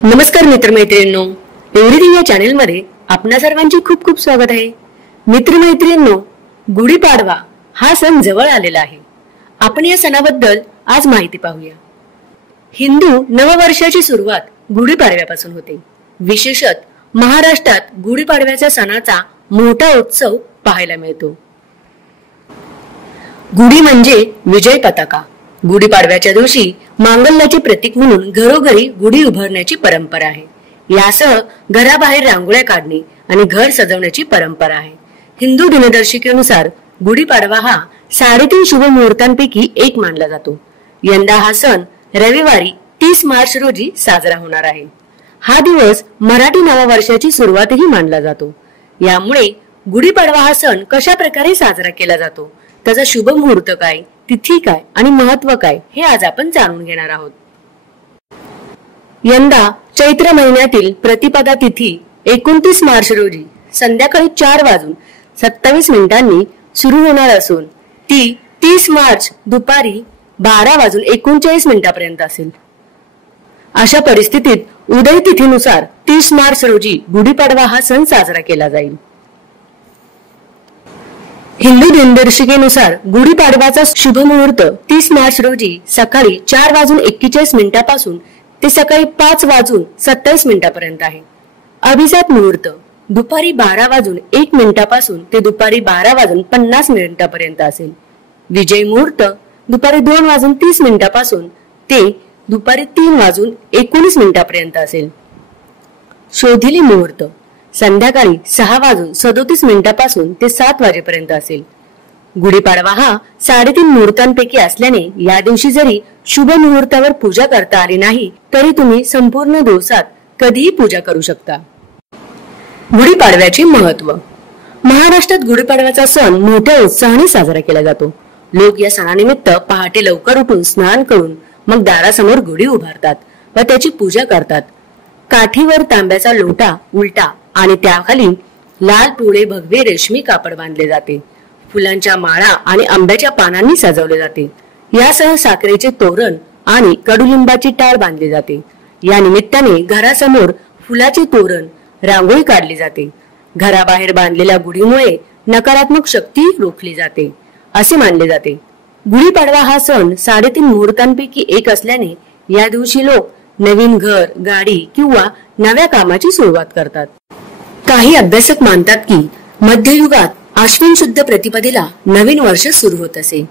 नमस्कार मित्रमैत्रिणींनो, एव्हरीथिंग या चॅनल मध्ये आपणा सर्वांचे खूप खूप स्वागत आहे. मित्रमैत्रिणींनो, गुढीपाडवा हा सण जवळ आलेला आहे. आपण या सणाबद्दल आज माहिती पाहूया. हिंदू नववर्षाची सुरुवात गुढीपाडव्यापासून होते. विशेषतः महाराष्ट्रात गुढीपाडव्याच्या सणाचा मोठा उत्सव पाहायला मिळतो. गुढी म्हणजे विजय पताका. गुढीपाडव्याच्या दिवशी मांगल्याचे प्रतीक म्हणून घरोघरी गुढी उभारण्याची परंपरा आहे. यासह घराबाहेर रांगोळ्या काढणे आणि घर सजवण्याची परंपरा आहे. हिंदू दिनदर्शिकेनुसार गुढीपाडवा हा 3.5 शुभ मुहूर्तांपैकी एक मानला जातो. यंदा हा सण रविवारी 30 मार्च रोजी साजरा होणार आहे. हा दिवस मराठी नववर्षाची सुरुवातही मानला जातो. यामुळे गुढीपाडवा हा सण कशा प्रकारे साजरा केला जातो, त्याचा शुभ मुहूर्त काय, तिथी काय आणि महत्व काय हे आज आपण जाणून घेणार आहोत. यंदा चैत्र महिन्यातील प्रतिपदा तिथी 29 मार्च रोजी संध्याकाळी 4:27 सुरू होणार असून ती 30 मार्च दुपारी 12:39 पर्यंत असेल. अशा परिस्थितीत उदय तिथीनुसार 30 मार्च रोजी गुढीपाडवा हा सण साजरा केला जाईल. हिंदू दिनदर्शिकेनुसार गुढीपाडव्याचा शुभ मुहूर्त 30 मार्च रोजी सकाळी 4:41 पासून ते सकाळी 5:27 पर्यंत आहे. अभिजात मुहूर्त दुपारी 12:01 पासून ते दुपारी 12:50 पर्यंत असेल. विजय मुहूर्त दुपारी 2:30 पासून ते दुपारी 3:19 पर्यंत असेल. शोधिली मुहूर्त संध्याकाळी 6:37 पासून ते 7 वाजेपर्यंत असेल. गुढीपाडवा हा 3.5 मुहूर्तांपैकी असल्याने या दिवशी जरी शुभ मुहूर्तावर पूजा करता आली नाही तरी तुम्ही संपूर्ण दिवसात कधीही पूजा करू शकता. गुढीपाडव्याचे महत्व. महाराष्ट्रात गुढीपाडव्याचा सण मोठ्या उत्साहाने साजरा केला जातो. लोक या सणानिमित्त पहाटे लवकर उठून स्नान करून मग दारासमोर गुढी उभारतात व त्याची पूजा करतात. काठीवर तांब्याचा लोटा उलटा आणि त्याखाली लाल पिवळे भगवे रेशमी कापड बांधले जाते. फुलांच्या माळा आणि आंब्याच्या पानांनी सजवले जाते. यासह साखरेचे तोरण आणि कडुलिंबाची टाळ बांधली जाते. या निमित्ताने घरासमोर फुलाचे तोरण, रांगोळी काढली जाते. घराबाहेर बांधलेल्या गुढीमुळे नकारात्मक शक्ती रोखली जाते असे मानले जाते. गुढीपाडवा हा सण 3.5 मुहूर्तांपैकी एक असल्याने या दिवशी लोक नवीन घर, गाडी किंवा नव्या कामाची सुरुवात करतात. काही अभ्यासक मानतात की मध्ययुगात आश्विन शुद्ध प्रतिपदेला नवीन वर्ष सुरू होत असे.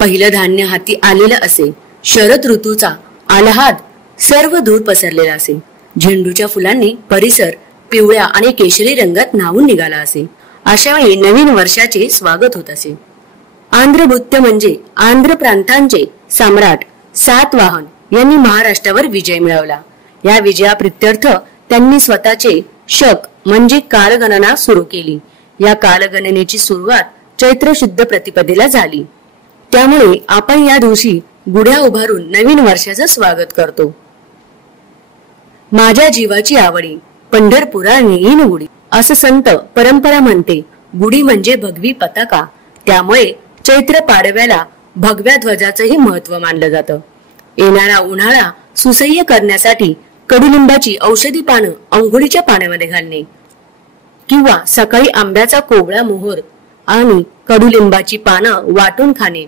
पहिलं धान्य हाती आलेलं असे. शरद ऋतूचा आल्हाद सर्व दूर पसरलेला असे. झेंडूच्या फुलांनी परिसर पिवळ्या आणि केशरी रंगात न्हावून निघाला असे. अशा वेळी नवीन वर्षाचे स्वागत होत असे. आंध्रभूत्य म्हणजे आंध्र प्रांतांचे सम्राट सातवाहन यांनी महाराष्ट्रावर विजय मिळवला. या विजयाप्रित्यर्थ त्यांनी स्वतःचे शक म्हणजे कालगणना सुरू केली. या कालगणनेची सुरुवात चैत्र शुद्ध प्रतिपदेला झाली. त्यामुळे आपण या दिवशी गुढ्या उभारून नवीन वर्षाचं स्वागत करतो. माझ्या जीवाची आवडी पंढरपुरा नेईन गुढी असं संत परंपरा म्हणते. गुढी म्हणजे भगवी पताका. त्यामुळे चैत्र पाडव्याला भगव्या ध्वजाचंही महत्व मानलं जातं. येणारा उन्हाळा सुसह्य करण्यासाठी कडुलिंबाची औषधी पानं अंघोळीच्या पाण्यामध्ये घालणे किंवा सकाळी आंब्याचा कोवळा मोहर आणि कडुलिंबाची पानं वाटून खाणे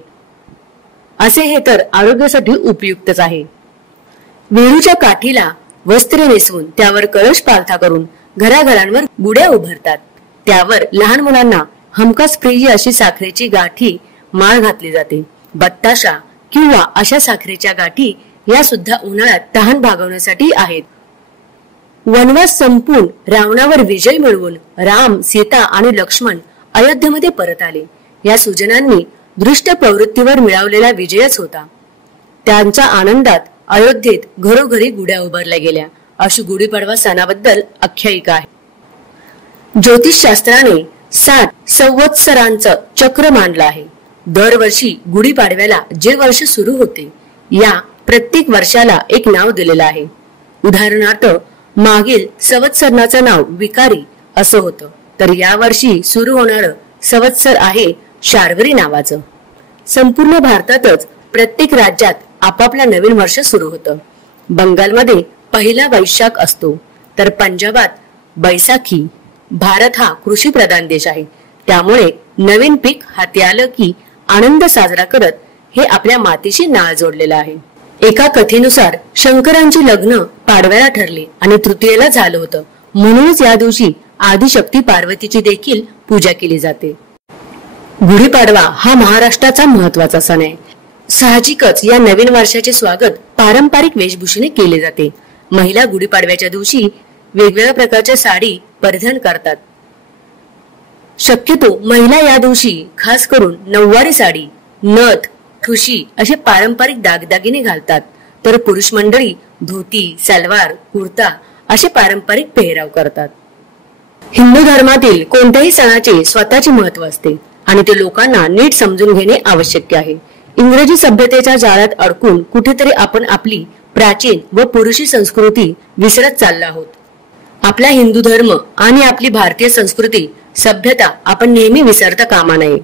असे हे तर आरोग्यासाठी उपयुक्तच आहे. वेळूच्या काठीला वस्त्र नेसवून त्यावर कळश पालथा करून घराघरांवर गुढ्या उभारतात. त्यावर लहान मुलांना हमखास प्रिय अशी साखरेची गाठी माळ घातली जाते. बत्ताशा किंवा अशा साखरेच्या गाठी या सुद्धा उन्हाळ्यात तहान भागवण्यासाठी आहेत. वनवास संपून रावणावर विजय मिळवून राम, सीता आणि लक्ष्मण अयोध्येमध्ये परत आले. या सुजनांनी दृष्ट प्रवृत्तीवर मिळवलेला विजयच होता. त्यांच्या आनंदात अयोध्येत घरोघरी गुढ्या उभारल्या गेल्या. अशी गुढीपाडवा सणाबद्दल आख्यायिका आहे. ज्योतिषशास्त्राने 7 संवत्सरांचं चक्र मांडलं आहे. दरवर्षी गुढीपाडव्याला जे वर्ष सुरू होते या प्रत्येक वर्षाला एक नाव दिलेलं आहे. उदाहरणार्थ मागील संवत्सराचं नाव विकारी असं होतं, तर या वर्षी सुरू होणारं संवत्सर आहे शार्वरी नावाचं. संपूर्ण भारतातच प्रत्येक राज्यात आपापला नवीन वर्ष सुरू होतं. बंगालमध्ये पहिला वैशाख असतो, तर पंजाबात बैसाखी. भारत हा कृषी प्रधान देश आहे, त्यामुळे नवीन पीक हाती आलं की आनंद साजरा करत हे आपल्या मातीशी नाळ जोडलेलं आहे. एका कथेनुसार शंकरांची लग्न पाडव्याला ठरले आणि तृतीयेला झालं होतं, म्हणूनच या दिवशी आदिशक्ती पार्वतीची देखील पूजा केली जाते. गुढीपाडवा हा महाराष्ट्राचा महत्वाचा सण आहे. साहजिकच या नवीन वर्षाचे स्वागत पारंपरिक वेशभूषेने केले जाते. महिला गुढीपाडव्याच्या दिवशी वेगवेगळ्या प्रकारच्या साडी परिधान करतात. शक्यतो महिला या दिवशी खास करून नऊवारी साडी, नथ, ठुशी असे पारंपरिक दागदागिने घालतात, तर पुरुष मंडळी धोती, सलवार, कुर्ता असे पारंपरिक पेहराव करतात. हिंदू धर्मातील कोणत्याही सणाचे स्वतःचे महत्व असते आणि ते लोकांना नीट समजून घेणे आवश्यक आहे. इंग्रजी सभ्यतेच्या जाळ्यात अडकून कुठेतरी आपण आपली प्राचीन व पुरुषी संस्कृती विसरत चाललो आहोत. आपला हिंदू धर्म आणि आपली भारतीय संस्कृती सभ्यता आपण नेहमी विसरता कामा नये.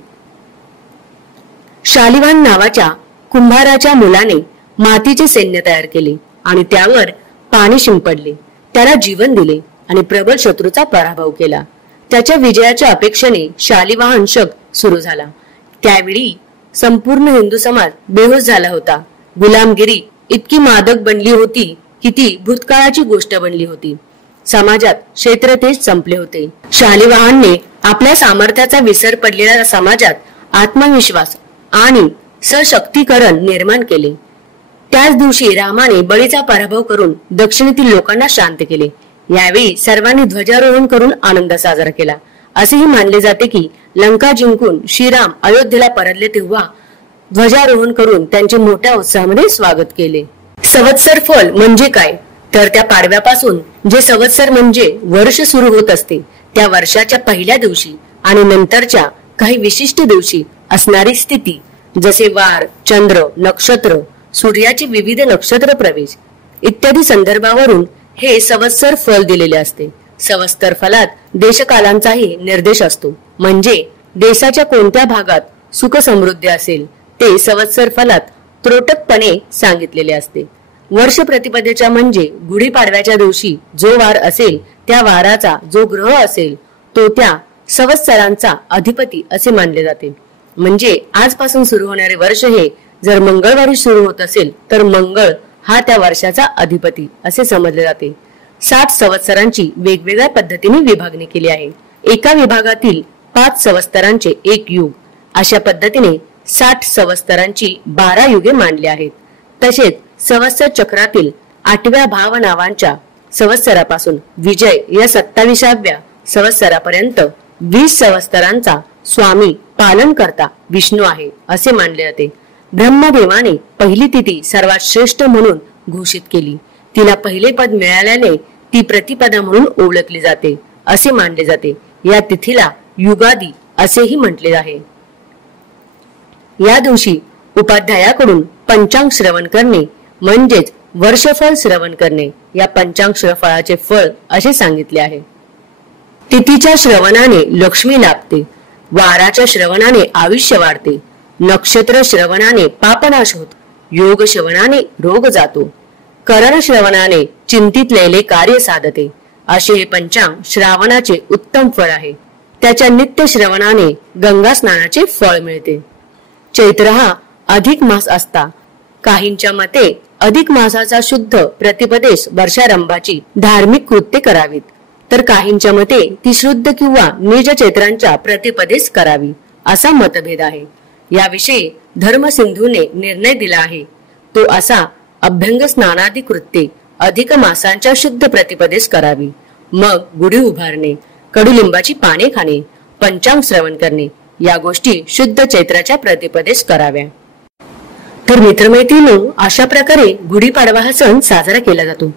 शालिवाहन नावाच्या कुंभाराच्या मुलाने मातीचे सैन्य तयार केले आणि त्यावर पाणी शिंपडले, त्याला जीवन दिले आणि प्रबळ शत्रूचा पराभव केला. त्याच्या विजयाच्या अपेक्षेने शालिवाहन शक सुरू झाला. त्यावेळी संपूर्ण हिंदू समाज बेहोश झाला होता. गुलामगिरी इतकी मादक बनली होती की ती भूतकाळाची गोष्ट बनली होती. समाजात क्षेत्रतेज संपले होते. शालिवाहनने आपल्या सामर्थ्याचा विसर पडलेल्या समाजात आत्मविश्वास आणि सशक्तीकरण निर्माण केले. त्याच दिवशी रामाने बळीचा पराभव करून दक्षिणेतील लोकांना शांत केले. यावेळी सर्वांनी ध्वजारोहण करून आनंद साजरा केला. असेही मानले जाते की लंका जिंकून श्रीराम अयोध्येला परतले तेव्हा ध्वजारोहण करून त्यांचे मोठ्या उत्साहामध्ये स्वागत केले. संवत्सर फल म्हणजे काय, तर त्या पाडव्यापासून जे संवत्सर म्हणजे वर्ष सुरू होत असते, त्या वर्षाच्या पहिल्या दिवशी आणि नंतरच्या काही विशिष्ट दिवशी असणारी स्थिती, जसे वार, चंद्र, नक्षत्र, सूर्याचे विविध नक्षत्र प्रवेश इत्यादी संदर्भावरून हे संवत्सर फल दिलेले असते. संवत्सर फलात देशकालांचाही निर्देश असतो, म्हणजे देशाच्या कोणत्या भागात सुख समृद्धी असेल ते संवत्सर फलात त्रोटकपणे सांगितलेले असते. वर्ष प्रतिपदेच्या म्हणजे गुढीपाडव्याच्या दिवशी जो वार असेल त्या वाराचा जो ग्रह असेल तो त्या संवत्सरांचा अधिपती असे मानले जाते. म्हणजे आजपासून सुरू होणारे वर्ष हे जर मंगळवारी सुरू होत असेल तर मंगळ हा त्या वर्षाचा अधिपती असे समजले जाते. 60 संवत्सरांची वेगवेगळ्या पद्धतीने विभागणी केली आहे. एका विभागातील 5 संवत्सरांचे एक युग, अशा पद्धतीने 60 संवत्सरांची 12 युगे मांडली आहेत. तसेच संवत्सर चक्रातील 8व्या भाव नावांच्या संवत्सरापासून विजय या 27व्या संवत्सरापर्यंत 20 संवत्सरांचा स्वामी पालन करता विष्णू आहे असे मानले जाते. ब्रह्मदेवाने पहिली तिथी सर्वात श्रेष्ठ म्हणून घोषित केली. तिला पहिले पद मिळाल्याने ती प्रतिपदा म्हणून ओळखली जाते असे मानले जाते. या तिथीला युगादी असेही म्हटले आहे. या दिवशी उपाध्यायाकडून पंचांग श्रवण करणे म्हणजेच वर्षफळ श्रवण करणे. या पंचांग फळाचे फळ असे सांगितले आहे. तिथीच्या श्रवणाने लक्ष्मी लाभते, वाराच्या श्रवणाने आयुष्य वाढते, नक्षत्र श्रवणाने पापनाश होत, योग श्रवणाने रोग जातो, करण श्रवणाने चिंतितलेले कार्य साधते. असे हे पंचांग श्रावणाचे उत्तम फळ आहे. त्याच्या नित्य श्रवणाने गंगा स्नानाचे फळ मिळते. चैत्र हा अधिक मास असता. काहींच्या मते अधिक मासाचा शुद्ध प्रतिपदेश वर्षारंभाची धार्मिक कृत्ये करावीत, तर काहींच्या मते ती शुद्ध किंवा निज चैत्रांच्या प्रतिपदेश करावी असा मतभेद आहे. याविषयी धर्मसिंधूने निर्णय दिला आहे तो असा: अभ्यंग स्नानादी कृत्ये अधिक मासांच्या शुद्ध प्रतिपदेश करावी. मग गुढी उभारणे, कडुलिंबाची पाने खाणे, पंचांग श्रवण करणे या गोष्टी शुद्ध चैत्राच्या प्रतिपदेश कराव्या. तर मित्रमैत्रिणींनो, अशा प्रकारे गुढीपाडवा हा सण साजरा केला जातो.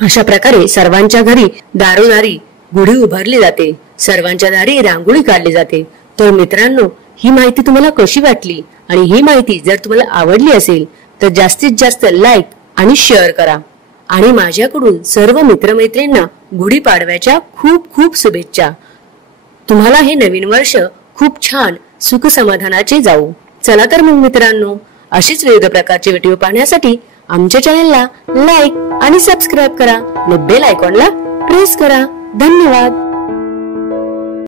अशा प्रकारे सर्वांच्या घरी दारोदारी गुढी उभारली जाते, सर्वांच्या दारी रांगोळी काढली जाते. तर मित्रांनो, ही माहिती तुम्हाला कशी वाटली आणि ही माहिती जर तुम्हाला आवडली असेल तर जास्तीत जास्त लाईक आणि शेअर करा. आणि माझ्याकडून सर्व मित्रमैत्रिणींना गुढीपाडव्याच्या खूप खूप शुभेच्छा. तुम्हाला हे नवीन वर्ष खूप छान सुख समाधानाचे जाऊ. चला तर मग मित्रांनो, अशीच विविध प्रकारचे व्हिडिओ पाहण्यासाठी आमच्या चॅनलला लाईक आणि सबस्क्राईब करा आणि बेल आयकॉनला प्रेस करा. धन्यवाद.